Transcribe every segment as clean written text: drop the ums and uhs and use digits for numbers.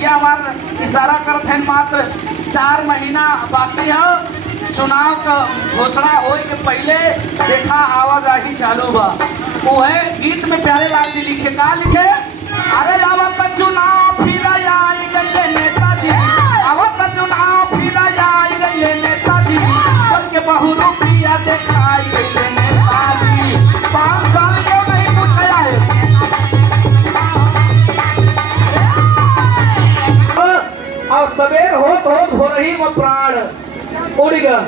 ये हमारा इशारा करत है मात्र 4 महीना बाकी है चुनाव का घोषणा होए के पहले देखा आवाजाही चालू बा। वो है गीत में प्यारे लाल जी लिखे का लिखे, अरे आवत चुनाव फिर आई गए नेताजी, आवत चुनाव फिर आई गए नेताजी, बन के बहुरूपिया दिखाई गए नेताजी। 5 साल क्यों नहीं पूछा है और सवेर हो रही वो प्राण उड़ गया।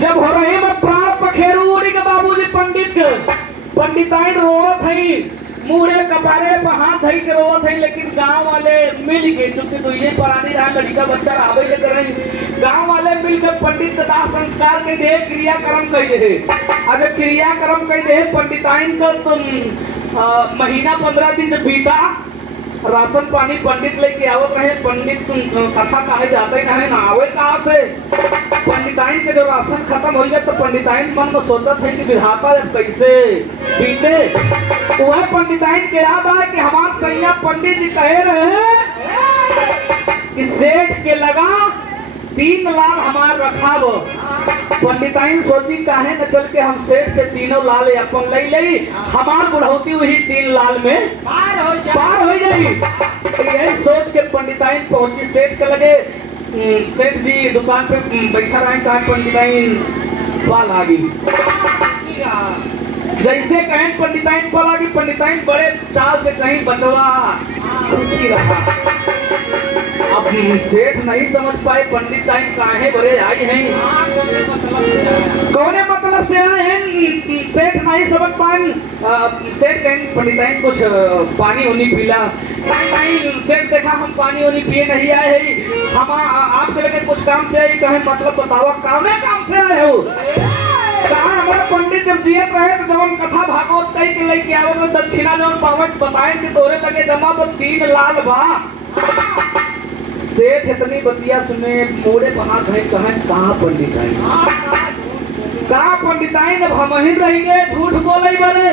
जब हो रही वो प्राण पखेरु उड़ गया बाबूजी पंडिताइन रोवत है, मुड़े कपारे पर हाथ है के रोवत है, लेकिन गांव वाले मिल के चुपके तो ये पुरानी रहा लड़का बच्चा आवे के कर रहे, गांव वाले मिल के पंडित का दाह संस्कार के दे क्रियाक्रम कर दे। अगर क्रियाक्रम कर दे पंडिताइन का तुम महीना 15 दिन बीता, राशन पानी पंडित लेके आवत रहे। पंडित कथा कहे जाते कहे ना आवे कहा से पंडिताइन के जो राशन खत्म हो गया तो पंडिताइन मन में सोचत है कि विधाता कैसे बीते। वह पंडिताइन के याद आए कि हमारे सैया पंडित जी कहे रहे कि सेठ के लगा 3 लाख हमार रखाव। पंडिताइन सोची काहे न चल के हम सेठ से 3 लाल अपन ले ली, हमार बुढ़ौती हुई 3 लाल में पार हो जाई। यही सोच के पंडिताइन पहुंची सेठ के लगे। सेठ जी दुकान पे बैठा रहे, कहा पंडिताइन पाल आ गई। जैसे कहें पंडिताइन पाल आ गई, पंडिताइन बड़े चाव से कहीं बचवा खुशी रहा। अब सेठ नहीं समझ पाए पंडिताइन काहे बड़े आई हैं, कौने मतलब से आए हैं, सेठ नहीं समझ पाए। सेठ कहें पंडिताइन कुछ पानी उनी पीला, नहीं सेठ देखा हम पानी उनी पिए नहीं आए हैं, हम आपसे लेकर कुछ काम से आई। कहें मतलब बतावा काम से आए हो। कहा हमारा पंडित जब जिये रहे तो जब कथा भागवत कई के लेके आओ तो दक्षिणा जब पावत बताए कि तोरे लगे जमा तो 3 लाल बा। सेठ इतनी बतिया सुने मोड़े बना कहें कहाँ पंडिताइन, कहाँ पंडिताइन, अब हम ही रहेंगे झूठ बोले बड़े।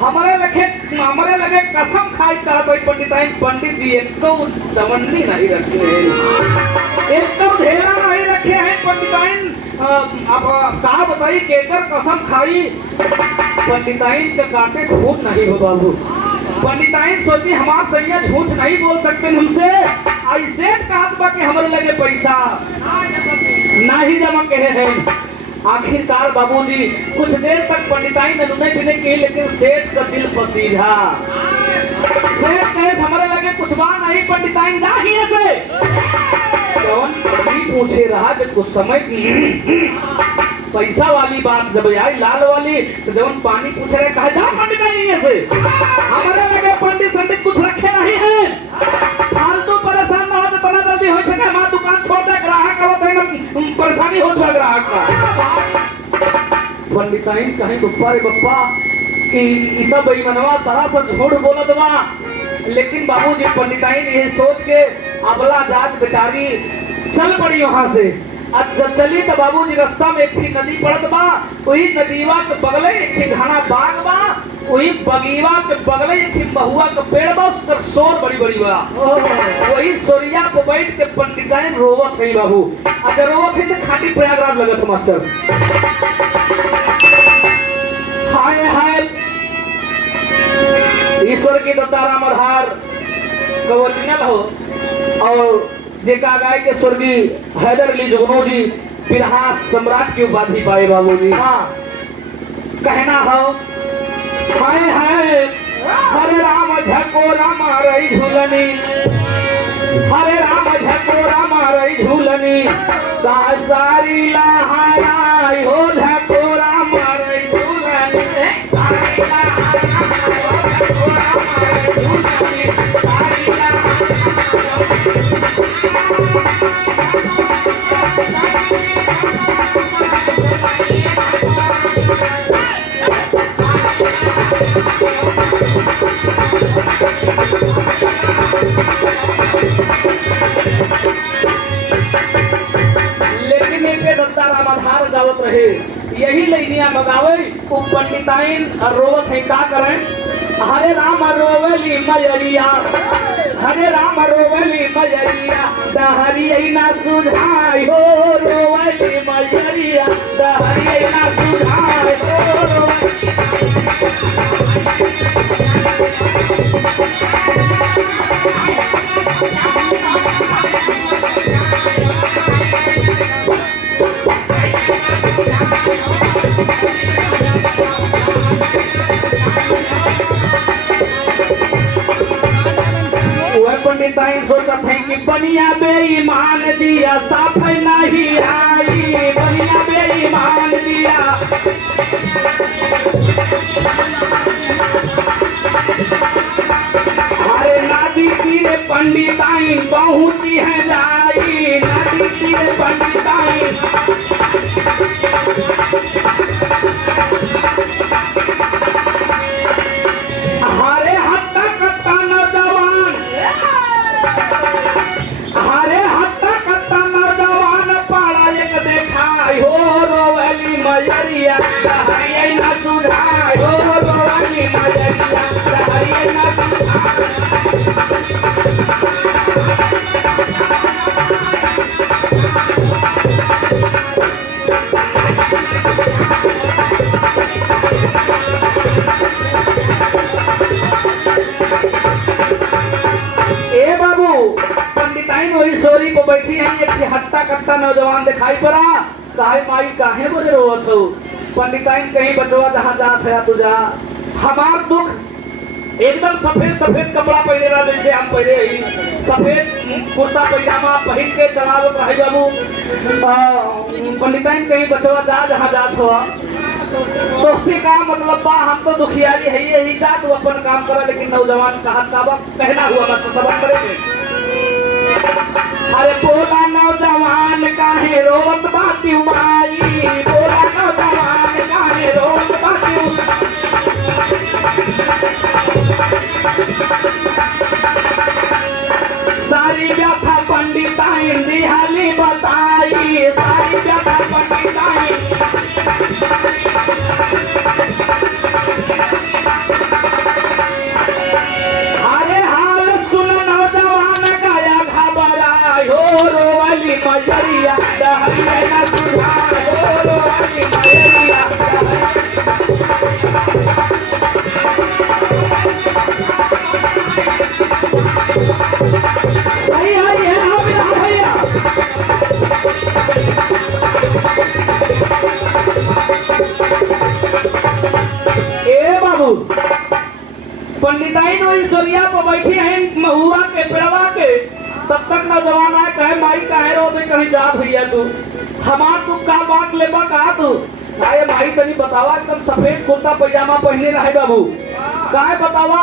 हमारे लगे कसम खाई कहा पंडिताइन पंडित जी एक तो चवन्नी नहीं रखे, एक तो ढेरा नहीं रखे हैं पंडिताइन। अब कहा बताइए केकर कसम खाई, पंडिताइन का काटे झूठ नहीं हो बाबू। पंडिताइन सोची हमार सैया झूठ नहीं बोल सकते हमसे, ऐसे कहा कि हमारे लगे पैसा नहीं जमा कहे हैं। आखिरकार बाबूजी कुछ देर तक पंडिताइन ने दुनिया पीने की, लेकिन सेठ का दिल पसीझा। सेठ कहे हमारे लगे कुछ बात नहीं, पंडिताइन जा ही ऐसे कौन पूछे रहा जब कुछ समय पैसा वाली बात जब आई लाल वाली तो जब पानी पूछ रहे कहा जा पंडिताइन ऐसे हमारे लगे पंडित कुछ रखे नहीं है, फालतू परेशान ना हो तो बड़ा जल्दी हो सके हमारा दुकान छोड़ दे, ग्राहक परेशानी हो जाए ग्राहक का। पंडिताइन कहीं बप्पा रे बप्पा कि सब बेईमानवा सरासर झूठ बोलत बा। लेकिन बाबूजी पंडिताइन ये सोच के अबला जात बेचारी चल पड़ी वहां से। अब जब चली तो बाबूजी रास्ता में एक नदी पड़त बा, वही नदीवा के बगले एक घना बाग बा, वही बगीवा के बगले एक महुआ का पेड़ बा, उसका शोर बड़ी बड़ी बा। वही सोरिया पे बैठ के पंडिताइन रोवत है बाबू। अगर रोवत है तो खाटी प्रयागराज लगत मास्टर। हाय हाय ईश्वर की दत्ता मधार गवर्नर हो और जेका गाय के स्वर्गीय हैदर अली जुगनू जी बिरहा सम्राट की उपाधि पाए बाबूजी। हाँ कहना हो हाय हाय हरे राम झकोरा मारई झूलनी, हरे राम झकोरा मारई झूलनी, सारी लहाई हो झकोरा मारई झूलनी, लेकिन एक दत्ता रामाधार गावत रहे यही लैनिया मगावे वो पंडिताइन रोवत है का करें। हरे राम रोवली मयरिया, हरे राम रोवली मयरिया, दहरी ना सुधाई हो रोवली मयरिया, दहरी ना सुधाई हो पंडिताइन सोचत है कि बनिया बेईमान दिया साफ नहीं आई, बनिया बेईमान दिया। अरे नदी तीरे पंडिताइन पहुंची है लाई, नदी तीरे पंडिताइन। हरे हत्ता कट्टा नौजवान, हरे हत्ता कट्टा नौजवान पाड़ा एक देखाई हो रोवली मयरिया, दहरी ना सुधाई हो रोवली मयरिया, दहरी ना वही सोरी को बैठी है। एक हट्टा कट्टा नौजवान दिखाई पड़ा, काहे माई काहे बोले रोवत हो। पंडिताइन कहीं बचवा जहाँ जा था तुझा हमार दुख। एकदम सफेद सफेद कपड़ा पहने रहा जैसे हम पहले ही सफेद कुर्ता पैजामा पहन के चलावत रही बाबू। पंडिताइन कहीं बचवा जा जहाँ जात हो तो का मतलब बा हम तो दुखियारी है यही जा तू अपन काम करा, लेकिन नौजवान का हाथ का कहना हुआ मतलब सब करेंगे। अरे बोला नौजवान काहे रोवत बाती माई, बोला नौजवान काहे रोवत बाती। सारी व्यथा पंडिताइन दिहाली बताई, सारी व्यथा पंडिताइन। अरे हाल सुन नौजवान गाया घबराई हो रोवली मयरिया, दहरी ना सुधाई हो रोवली मयरिया। ए बाबू पंडिताइन वही सोरिया पर बैठी है महुआ के पेड़वा के। तब तक नौजवान आए कहे माई काहे रो दे कहीं जा भैया तू हमार तू का बात ले कहा तू आए माई तनी बतावा। एकदम सफेद कुर्ता पैजामा पहने रहे बाबू, काहे बतावा।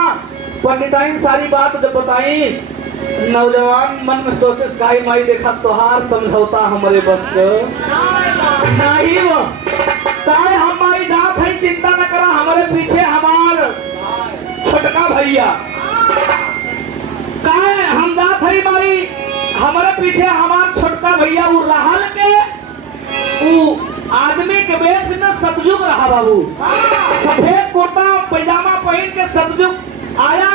पंडिताइन सारी बात जब बताई नौजवान मन में सोचे काहे माई देखा तोहार समझौता हमारे बस नहीं वो काहे हमारी जात है। चिंता न करा हमारे पीछे हमार छोटका भैया काहे हम जात है मारी हमारे पीछे हमार छोटका भैया वो रहल के वो आदमी के बेस में सतयुग रहा बाबू। सफेद कुर्ता पैजामा पहन के सतयुग आया।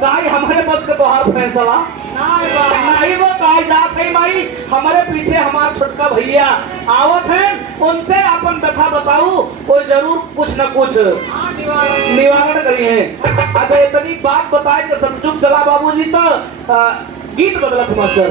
काहे हमारे बस के तोहार फैसला नहीं वो काहे जात है माई हमारे पीछे हमार छोटका भैया आवत है। उनसे अपन व्यथा बताऊ कोई जरूर कुछ न कुछ निवारण करिए। अगर इतनी बात बताए कि सतयुग चला बाबूजी तो गीत बदलत मास्टर।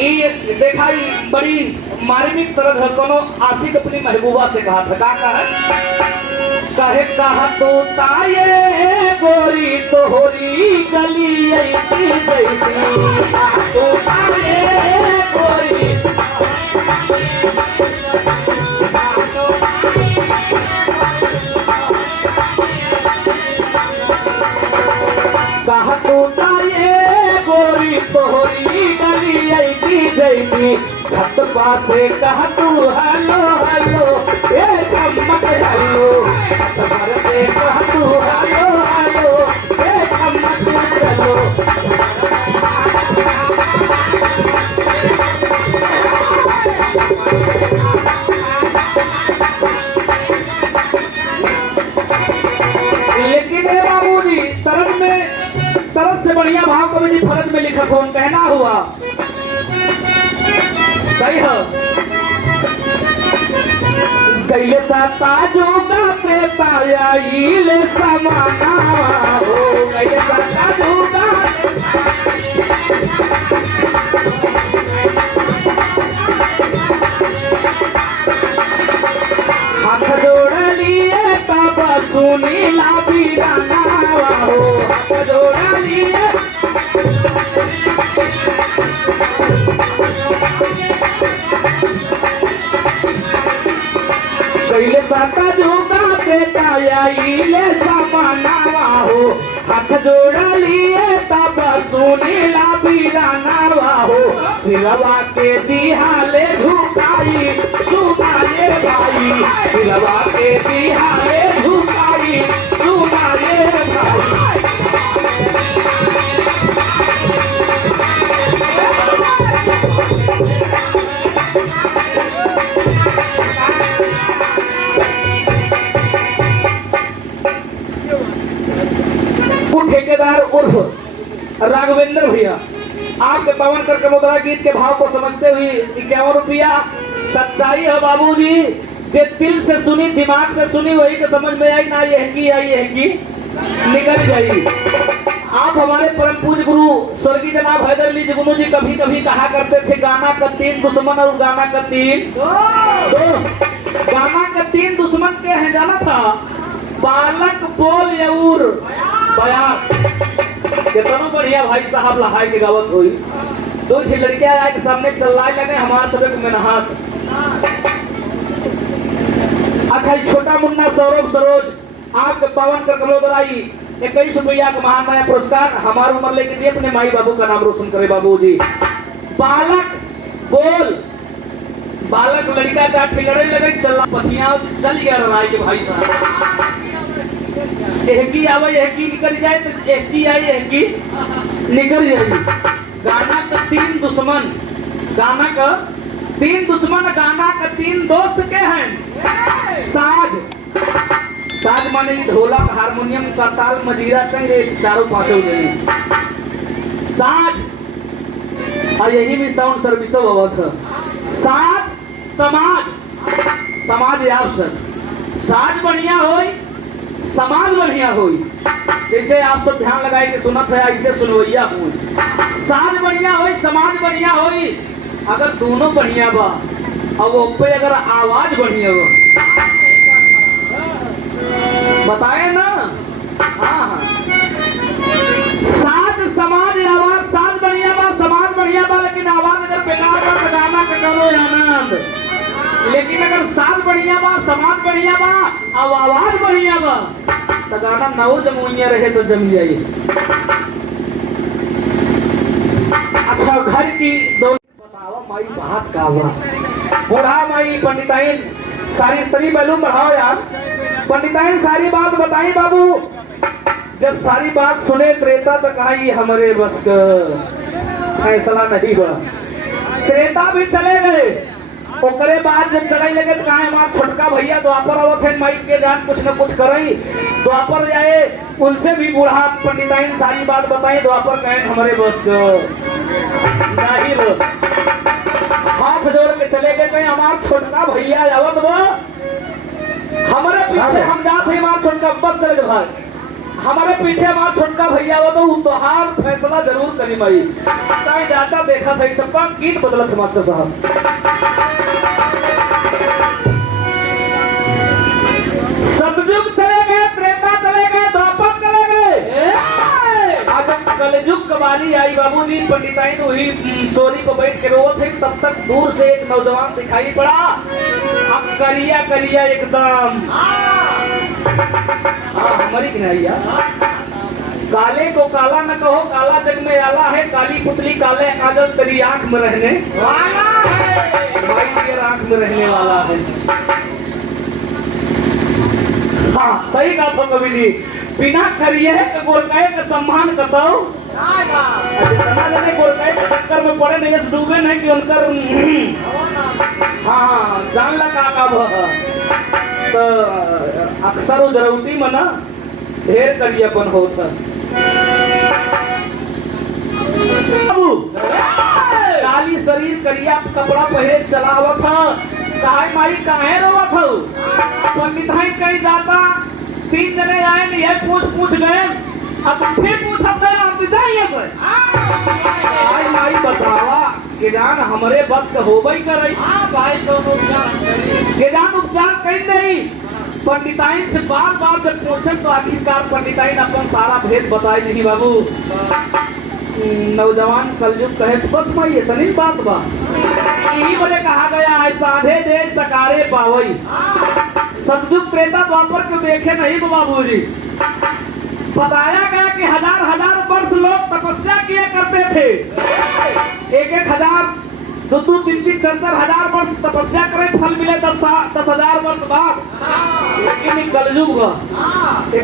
ये देखा बड़ी मार्मिक तरह कोनो आशिक अपनी महबूबा से कहा था का कहे कहा तो ताये गोरी तोहरी गली ऐसी तो ताये गोरी कहा तो ताये गोरी तोहरी गली ऐसी जैसी छत पासे कहा तू हेलो हेलो ए चम्मच हेलो सबर से कहा तू हेलो हेलो ए चम्मच हेलो। खखोन कहना हुआ सही हो कैले साता जोगा प्रेता आइले समाना हो कैले साता जोगा हाथ जोड़ लिए तब सुनीला बीराना हो हाथ जोड़ लिए कैले साता जोगा प्रेता आइले समाना हो हाथ जोड़ लिए तब सुनीला बीराना हो सिलवा के दिहाले झुकाई सुनाए भाई सिलवा के दिहाले झुकाई सुनाए भाई ठेकेदार उर्फ राघवेंद्र भैया आपके पवन कर कमोदरा गीत के भाव को समझते हुए 51 रुपया सच्चाई है बाबूजी जे दिल से सुनी दिमाग से सुनी वही के समझ में आई ना ये है कि निकल गई। आप हमारे परम पूज्य गुरु स्वर्गीय जनाब हैदर अली जुगनू जी कभी कभी कहा करते थे गाना का 3 दुश्मन और गाना का 3 दोस्त। गाना का 3 दुश्मन के हैं जाना था बालक बोल और बयान कितना बढ़िया भाई साहब लहाई की गावत हुई 2 लड़कियां आए के सामने चलने लगे हमारा सबक में नहात। अच्छा छोटा मुन्ना सौरभ सरोज आपके पावन कर कमलोदराई 21 रुपया का महान नया पुरस्कार हमारी उम्र लेके दिए अपने माई बाबू का नाम रोशन करे बाबूजी। बालक बोल बालक लड़का का ठिलड़े लगे चल पसिया चल गया लड़ाई के भाई साहब एहकी आवे एहकी निकल जाए तो एहकी आई एहकी निकल जाएगी। गाना का 3 दुश्मन गाना का 3 दुश्मन गाना का 3 दोस्त के हैं साज साज माने ढोलक हारमोनियम करताल मजीरा कहीं चारों पांचों नहीं साज और यही भी साउंड सर्विस था साज समाज समाज आप सर साज बढ़िया हो समाज बढ़िया हो जैसे आप सब ध्यान लगाए कि सुनत है ऐसे सुनवैया हो साज बढ़िया हो समाज बढ़िया हो अगर दोनों बढ़िया बा और वो पे अगर आवाज बढ़िया हो बताए ना हाँ साज समाज आवाज साज बढ़िया बा समाज बढ़िया बा लेकिन आवाज अगर बेकार बा तो गाना का करो आनंद लेकिन अगर साज बढ़िया बा समाज बढ़िया बा अब आवाज बढ़िया बा तो गाना नौ जमुइया रहे तो जम जाए। अच्छा घर की दो बताओ माई बात का हुआ बूढ़ा माई पंडिताइन सारी सभी मालूम बढ़ाओ यार पंडिताइन सारी बात बताई बाबू जब सारी बात सुने त्रेता तो कहा ये हमारे बस का फैसला नहीं हुआ त्रेता भी चले गए ओकरे बाद जब चलाई लगे तो कहा हमारा छोटका भैया द्वापर आवत है माइक के जान कुछ न कुछ करई द्वापर जाए उनसे भी बूढ़ा पंडिताइन सारी बात बताई द्वापर कहें हमारे बस नहीं हाथ जोड़ के चले गए कहीं हमारा छोटका भैया आवत वो हमारे पीछे हम जाते हैं हमारा छोटका बस चले भाई हमारे पीछे हमारा छोटका भैया हो तो उपहार फैसला जरूर करी मई जाता देखा था सबका गीत बदलत मास्टर साहब सतयुग चले गए त्रेता चले गए द्वापर चले गए आज कलयुग कबाली आई बाबूजी पंडिताइन हुई सोरी पर बैठ के रोते थे तब तक दूर से एक नौजवान दिखाई पड़ा अब करिया करिया एकदम हमारी किनारिया काले को काला न कहो काला जग में आला है काली पुतली काले काजल तेरी आंख में रहने वाला है भाई तेरी आंख में रहने वाला है। हाँ सही कहा था कवि जी बिना करिए तो गोरकाए का सम्मान करताओ गोरकाए के चक्कर में पड़े नहीं डूबे नहीं कि उनकर हाँ जान लगा का तो अक्सर जरूरती मना ढेर करिएपन होता करिया कपड़ा पहले चलावत ह काहे माई काहे रोवत हो? पंडित है कहीं जाता 3 जने आए नहीं है पूछ गए अब फिर पूछब गए आप जाइए सर आई माई बतावा के जान हमरे बस के होबई करई भाई दोनों के जान उपचार कहीं नहीं पंडिताइन से बार जब पूछन तो आखिरकार पंडिताइन अपन सारा भेद बताए नहीं बाबू नौजवान कलयुग कहे बस माई इतनी बात बा यही बोले कहा गया है साधे दे सकारे पावई सतयुग त्रेता द्वापर को देखे नहीं बाबूजी बताया गया कि हजार वर्ष लोग तपस्या किया करते थे 1,000 2-2 3-3 4-4 वर्ष तपस्या करे फल मिले 10,000 वर्ष बाद लेकिन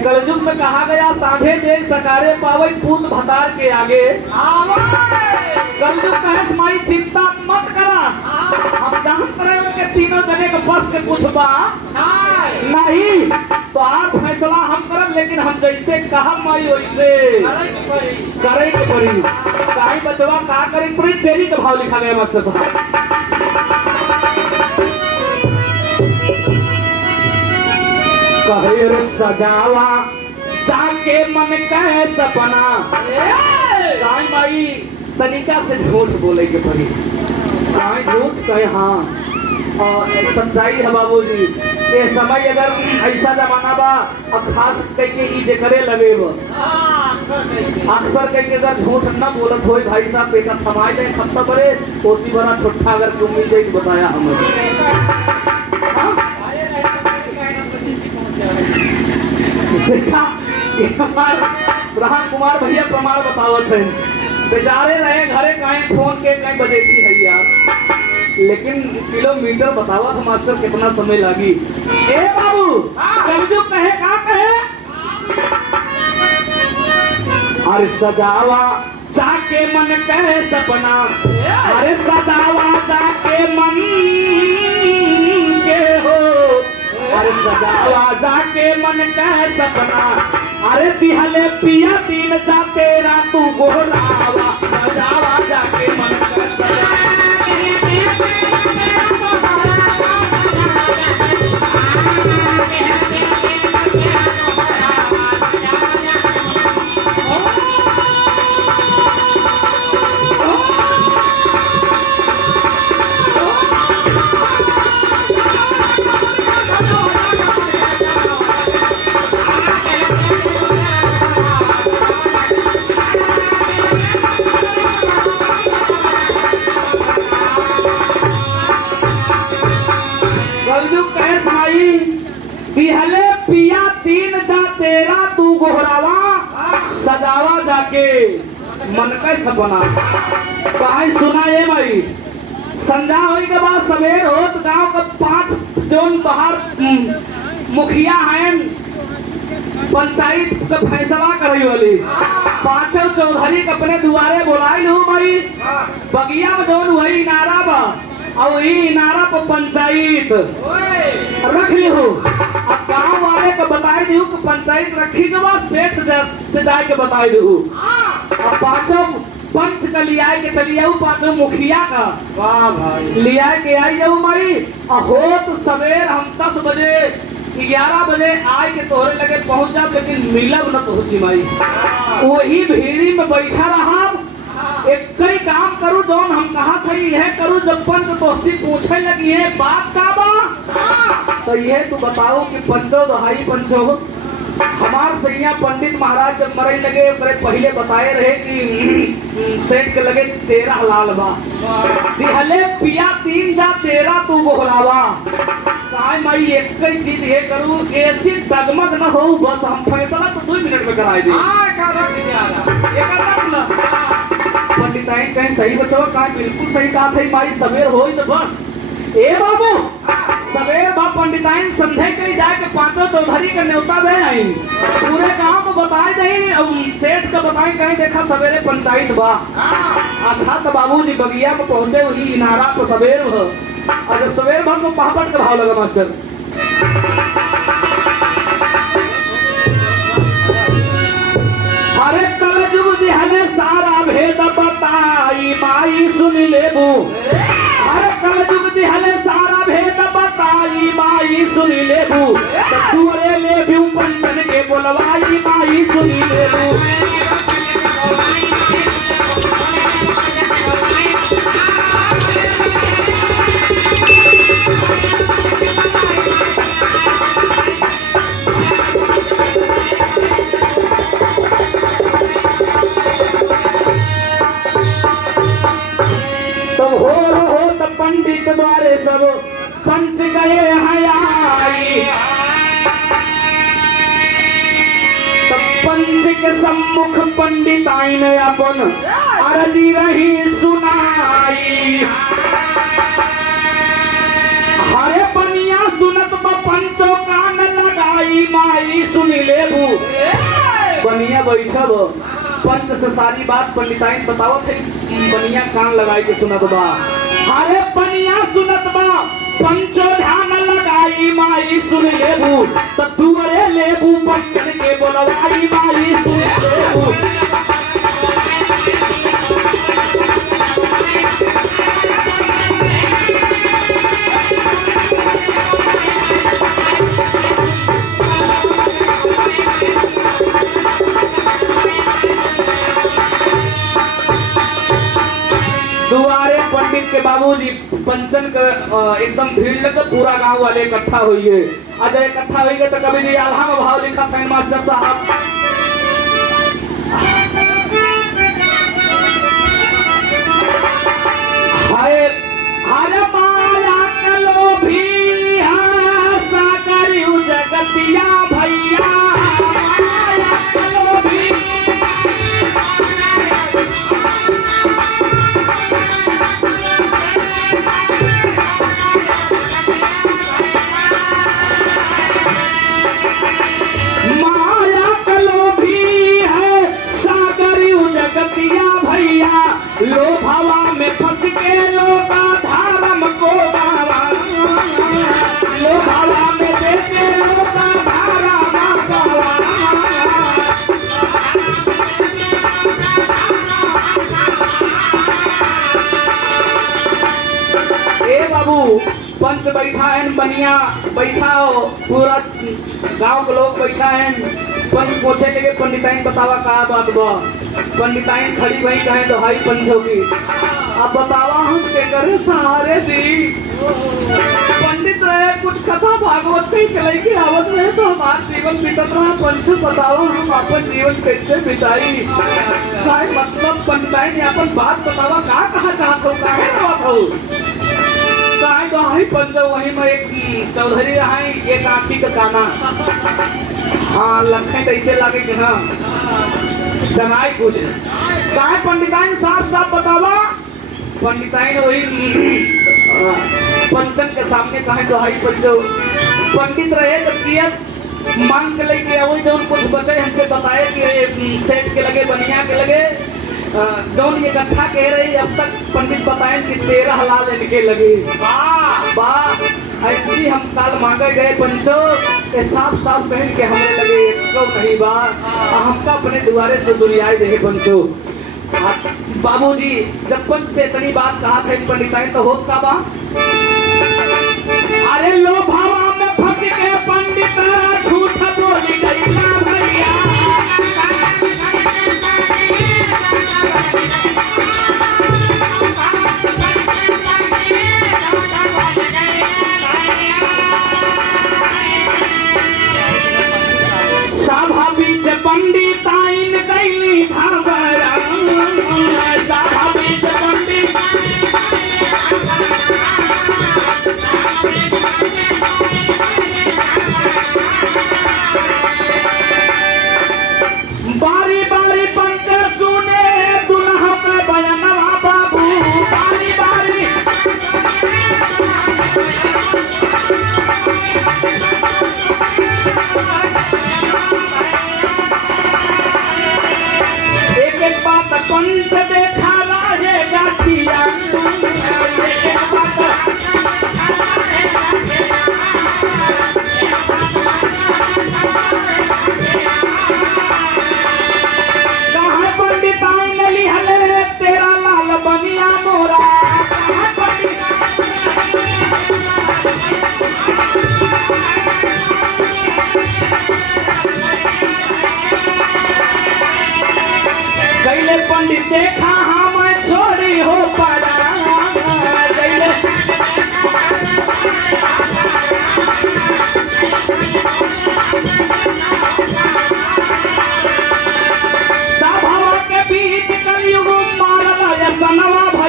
कलयुग में कहा गया साधे देख सकारे पावई पूत भतार के आगे कलयुग कहे माई चिंता मत करा हम जानते रहे के तीनों जने के बस के कुछ बा नहीं तो आप फैसला हम करब लेकिन हम जैसे कहा माई वैसे करे के पड़ी काई बचवा का करी पूरी तेरी के भाव लिखा गया मास्टर साहब कहे रे सजावा जाके मन कहे सपना काई माई तरीका से झूठ बोले के पड़ी काई झूठ कहे हाँ और सच्चाई है बाबूजी ये समय अगर ऐसा जमाना बा अब खास करके ई जे करे लगे अक्सर करके अगर झूठ न बोलत होई भाई साहब पेटा समाज जाए खत्ता करे कोसी बना छोटा अगर तुम मिल जाए बताया हमें राम कुमार भैया प्रमाण बतावत है बेचारे रहे घरे कहीं फोन के कहीं बजेती है यार लेकिन किलोमीटर बतावा था मास्टर कितना समय लगी ए बाबू कलयुग कहे का कहे अरे सजावा जाके मन कहे सपना अरे सजावा जाके मन के हो अरे सजावा जाके मन कहे सपना अरे दिहले पिया दिन जाते रातू गोलावा सजावा जाके मन कहे सपना बिहले पिया तीन जा तेरा तू गोहरावा सजावा जाके मन का सपना कहा सुना ये भाई संध्या होने के बाद सवेर होत गांव का 5 जोन बाहर मुखिया हैं पंचायत का फैसला करे वाली 5 चौधरी के अपने दुआरे बुलाई लू भाई बगिया में जोन वही नारा बा और ये नारा पर पंचायत रख ली हो अब गाँव वाले को बताई दी कि पंचायत रखी के बाद सेठ से जाके बताई दी अब 5 पंच का लिया के चली जाऊ 5 मुखिया का वाह भाई लिया के आई जाऊ माई हो तो सवेर हम 10 बजे 11 बजे आए के तोहरे लगे पहुंच जा लेकिन मिलब न तो होती माई वही भीड़ी में बैठा रहा एक कई काम करूं जौन हम कहा था यह करूं जब पंच दोस्ती पूछे लगी है बात का बा तो यह तू बताओ कि पंचो दहाई पंचो हमार सैया पंडित महाराज जब मरे लगे पहले बताए रहे कि सेठ के लगे 13 लाल बा दिहले पिया 3 जा 13 तू बोलावा काय माई एक कई चीज ये करूं ऐसी डगमग न हो बस हम फैसला तो 2 मिनट में कराए दे पंडिताइन कहीं सही बचवा का बिल्कुल सही कहा था माई सवेर हो तो बस ए बाबू सवेर बा पंडिताइन संध्या कहीं जाके 5 चौधरी का न्योता दे आई पूरे गांव को बताए जाए सेठ का बताए कहीं देखा सवेरे पंचायत बा अच्छा तो बाबूजी बगिया को पहुंचे वही नारा को सवेर हो और जब सवेर भर को पापड़ का भाव लगा मास्टर हरे कलयुग दिहले सारा भेद बताई माई सुन लेबू जुग दिहले सारा भेद बताई माई सुनी लेबू तुअरे लेबू पंचन के बोलवाई माई सुनी लेबू पंडित द्वारे सब पंच गए हयाई तब पंच के सम्मुख पंडिताई ने अपन अर्जी रही सुनाई हरे बनिया सुनत पंचो कान लगाई माई सुनी लेबू बनिया बैठब पंच से सारी बात पंडिताई बताओ थे बनिया कान लगाई के सुनत बा हरे बनिया सुनत बा पंचो ध्यान लगाई माई सुन लेबू तो तुअरे लेबू पंचन के बोलवाई माई सुन लेबू दुआरे पंडित के बाबूजी पंचन का एकदम भीड़ लग पूरा गांव वाले इकट्ठा हुई अगर इकट्ठा हुई तो कभी जी आल्हा में भाव लिखा फैन मास्टर साहब हरे हरे माया कलो भी साकरियु जगतिया भैया माया कलो भी लो भवा में फंस के लोका धारम को बाबा लो भवा में देते लोका धारम बाबा ए बाबू पंच बैठा है बनिया बैठा हो पूरा गांव के लोग बैठा है पंच पूछे लगे पंडिताइन बतावा का बात बा पंडिताइन खड़ी वही कहे तो हाई पंचों की अब बतावा हम के करे सहारे दी पंडित रहे कुछ कथा भागवत कही चलाई की आवत रहे तो हमारा जीवन बीतत रहा पंच बतावा हम अपन जीवन कैसे बिताई काय मतलब पंडिताइन अपन बात बतावा का कहा चाहत हो काहे बात हो काय तो हाई पंच वही में एक चौधरी रहा एक आंखी का काना हाँ लखन ऐसे लागे कि ना जनाई कुछ काय पंडिताइन साफ साफ बतावा पंडिताइन वही पंचन के सामने कहे तो हाई पंचो पंडित रहे तो किया मांग के लेके वही जो कुछ बचे हमसे बताए कि सेठ के लगे बनिया के लगे जौन ये कथा कह रही अब तक पंडित बताए कि 13 लाल इनके लगे वाह ऐसी हम काल मांगे गए पंचो के साफ साफ पहन के हमें लगे तो कहीं बार हमका अपने द्वारे से दुनियाए देखे पंचो बाबूजी जब पंच से इतनी बात कहा था पंडिताइन तो होत का बा अरे लो भावा में फंस के पंडित झूठ बोली गई ना भैया सभा बीच पंडिताइन गईली भावरा सभा बीच बारी बारी पंच सुने दुल्हा पे बयानवा बाबू बारी बारी एक एक बात पंच देखा लागे जातिया एक एक बात पंडिताइन लिहले तेरा लाल बनिया मोरा पंडित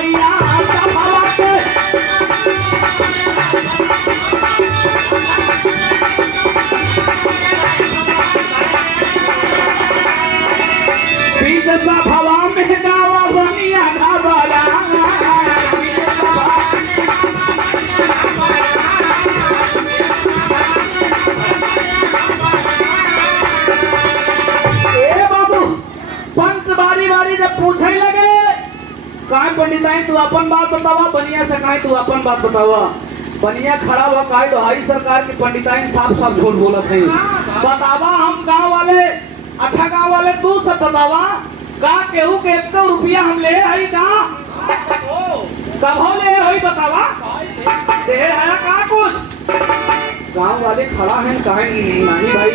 भैया सभावा के बीच सभावा में गावा बनिया घबरा पंच बारी बारी जब पूछे लगे कहा पंडिताई तू अपन बात बतावा बनिया से कहा तू अपन बात बतावा बनिया खड़ा हुआ कहा तो हाई सरकार की पंडिताई साफ साफ झूठ बोलत है बतावा हम गांव वाले अच्छा गांव वाले तू सब बतावा का केहू के 100 रुपया हम ले आई का कब हो ले होई बतावा दे है का कुछ गांव वाले खड़ा है कहे नहीं भाई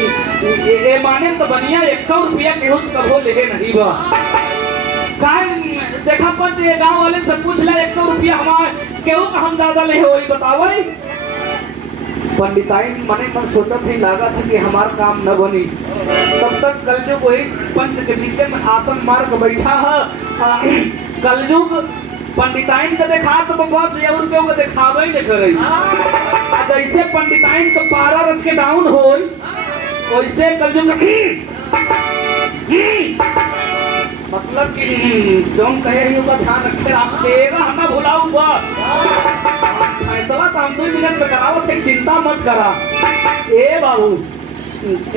ये माने तो बनिया 100 रुपया केहू से कब हो ले नहीं बा कहे देखा पंच ये गांव वाले से पूछ ले 100 रुपया हमारे केहू का हम ज्यादा ले वही बतावे पंडिताई मने मन सोचत ही लागत है कि हमार काम न बनी तब तक कलयुग वही पंच के नीचे में आसन मार के बैठा है कलयुग पंडिताइन के देखा तो बस ये उनके को दिखावे नहीं करे जैसे पंडिताइन के पारा रख के डाउन हो वैसे कलयुग मतलब कि जौन कहे रही होगा ध्यान रखे आप तेरा हम भुलाऊंगा फैसला तो हम 2 मिनट में करावत है चिंता मत करा ए बाबू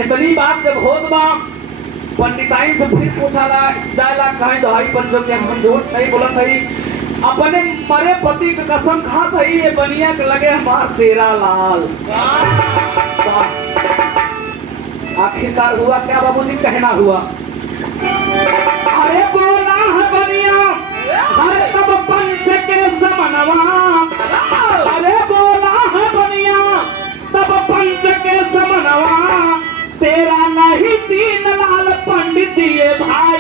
इतनी बात जब होत बा पंडिताइन से फिर पूछा ला जायला कहे दहाई पंचों के हम झूठ नहीं बोलत है अपने मरे पति की कसम खात है ये बनिया के लगे हमार तेरा लाल आखिरकार हुआ क्या बाबूजी कहना हुआ अरे बोला है बनिया हर तब पंच के समनवा अरे बोला है बनिया तब पंच के समनवा तेरा नहीं 3 लाल पंडित ये भाई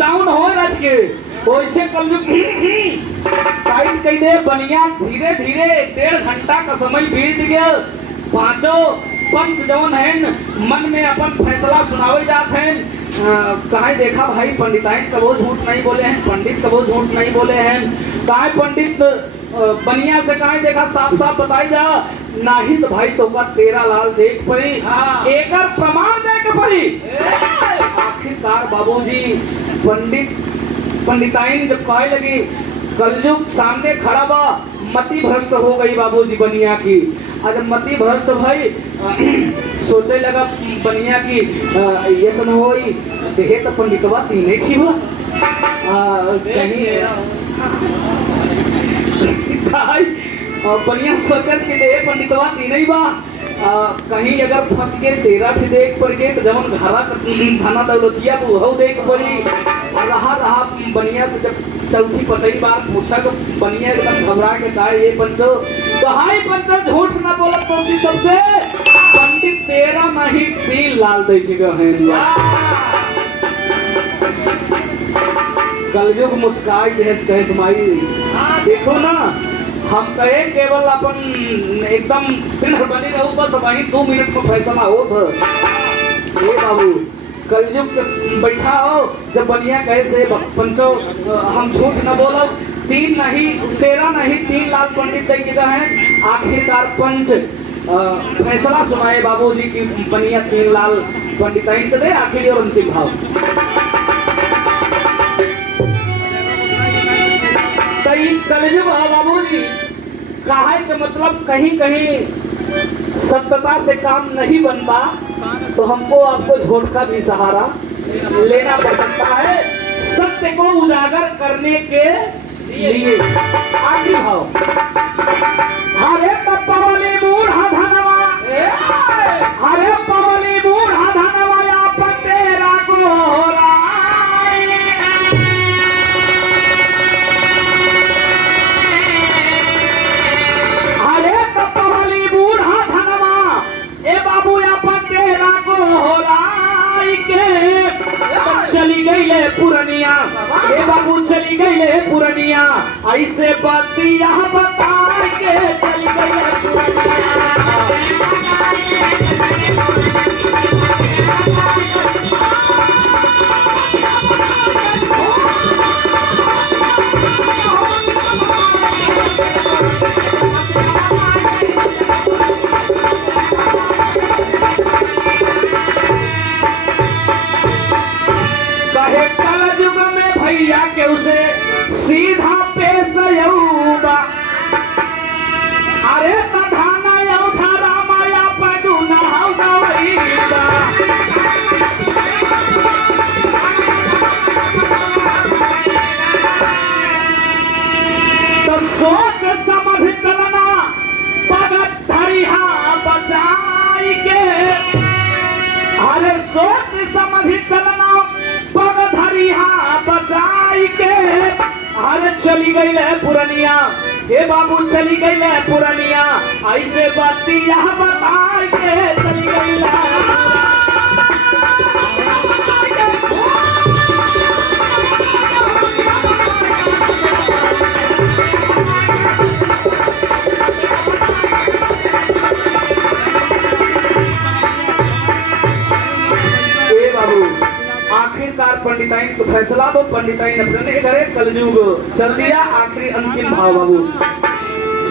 डाउन हो रच के वैसे कलयुग टाइट कह दे बनिया धीरे धीरे 1.5 घंटा का समय बीत गया पांचों पंच जौन है मन में अपन फैसला सुनावे जाते हैं कहा देखा भाई पंडिताइन कबो झूठ नहीं बोले हैं पंडित कबो झूठ नहीं बोले हैं कहा पंडित बनिया से कहा देखा साफ साफ बताई जा नाही तो भाई तो का तेरा लाल देख पड़ी एक प्रमाण देख पड़ी आखिरकार बाबूजी पंडिताइन जब कहे लगी कलयुग सामने खड़ा बा मति भ्रष्ट हो गई बाबूजी बनिया की अगर मति भ्रष्ट भाई सोचे लगा बनिया की ये तो न हो देहे तो पंडितवा तीन थी हुआ कहीं बनिया सोचस के देहे पंडितवा तीन ही बा कहीं अगर फंस के तेरा भी देख पड़ गए तो जब घरा थाना दौलतिया को वह देख पड़ी रहा बनिया से जब चौथी पतई बार पूछा तो बनिया एकदम घबरा के कहा ये पंचो तो हाई पंचो झूठ न बोला तो सबसे पंडित तेरा नहीं 3 लाल दे कलयुग मुस्काई कहे तुम्हारी देखो ना हम कहे केवल अपन एकदम फिर बनी रहू बस वही 2 मिनट में फैसला हो ये बाबू कलयुग बैठा हो जब बनिया कहे से पंचो हम झूठ न बोलो 3 नहीं 13 नहीं 3 लाल पंडित दे के हैं आखिरकार पंच फैसला सुनाए बाबूजी की बनिया 3 लाल पंडिताइन दे आखिरी और अंतिम भाव कलयुग बाबूजी कहा कि मतलब कहीं कहीं सत्यता से काम नहीं बनता तो हमको आपको झूठ का भी सहारा लेना पड़ सकता है सत्य को उजागर करने के लिए आगे भाव हरे पवली बूढ़ा धनवा हरे पवली बूढ़ा धनवा या तेरा गोरा हरे पवली बूढ़ा धनवा ए बाबू या तेरा गई ले पुरनिया, ए बाबू चली गई ले पुरनिया, ऐसे बतिया बता के चली गई ले कहे कल युग में भैया के उसे सीधा पेश यऊबा, अरे तधाना यऊ था रामाया पडूना हऊ गवईबा, तो सोच समझ चलना पगत धरिहा बचाई के, अरे सोच समझ चलना पग धरिहा बचाई के, अरे चली गई ले पुरनिया, हे बाबू चली गई ले पुरनिया, ऐसे बतिया बता के चली गई ले। आखिरकार पंडिताइन को फैसला तो पंडिताइन अपने करे कलयुग चल दिया आखिरी अंतिम भाव बाबू।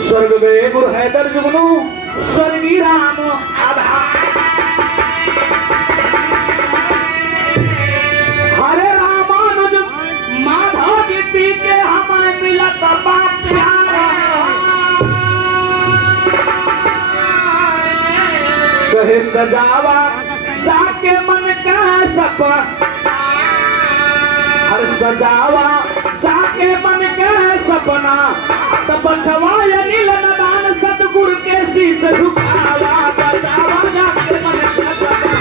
स्वर्ग गए गुरु हैदर जुगनू स्वर्गी राम आधा, हरे रामानुज माधव गीति के हमें मिलत बात प्यारा, कहे सजावा जाके मन का सपना, हर सजावा जाके मन के सपना, तब बचवा नील नदान सतगुरु के शीश झुकावा, बचावा जाके मन के सपना।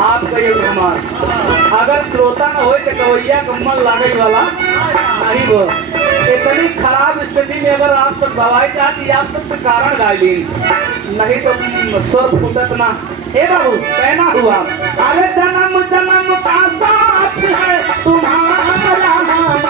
आपका ये हमार अगर श्रोता न हो तो कवैया कम्मल लागे वाला नहीं वो इतनी खराब स्थिति में अगर आप सब दवाई चाहती आप सब तो कारण गाली नहीं तो स्वर फुटत ना। हे बाबू कहना हुआ अरे जन्म जन्म का साथ है तुम्हारा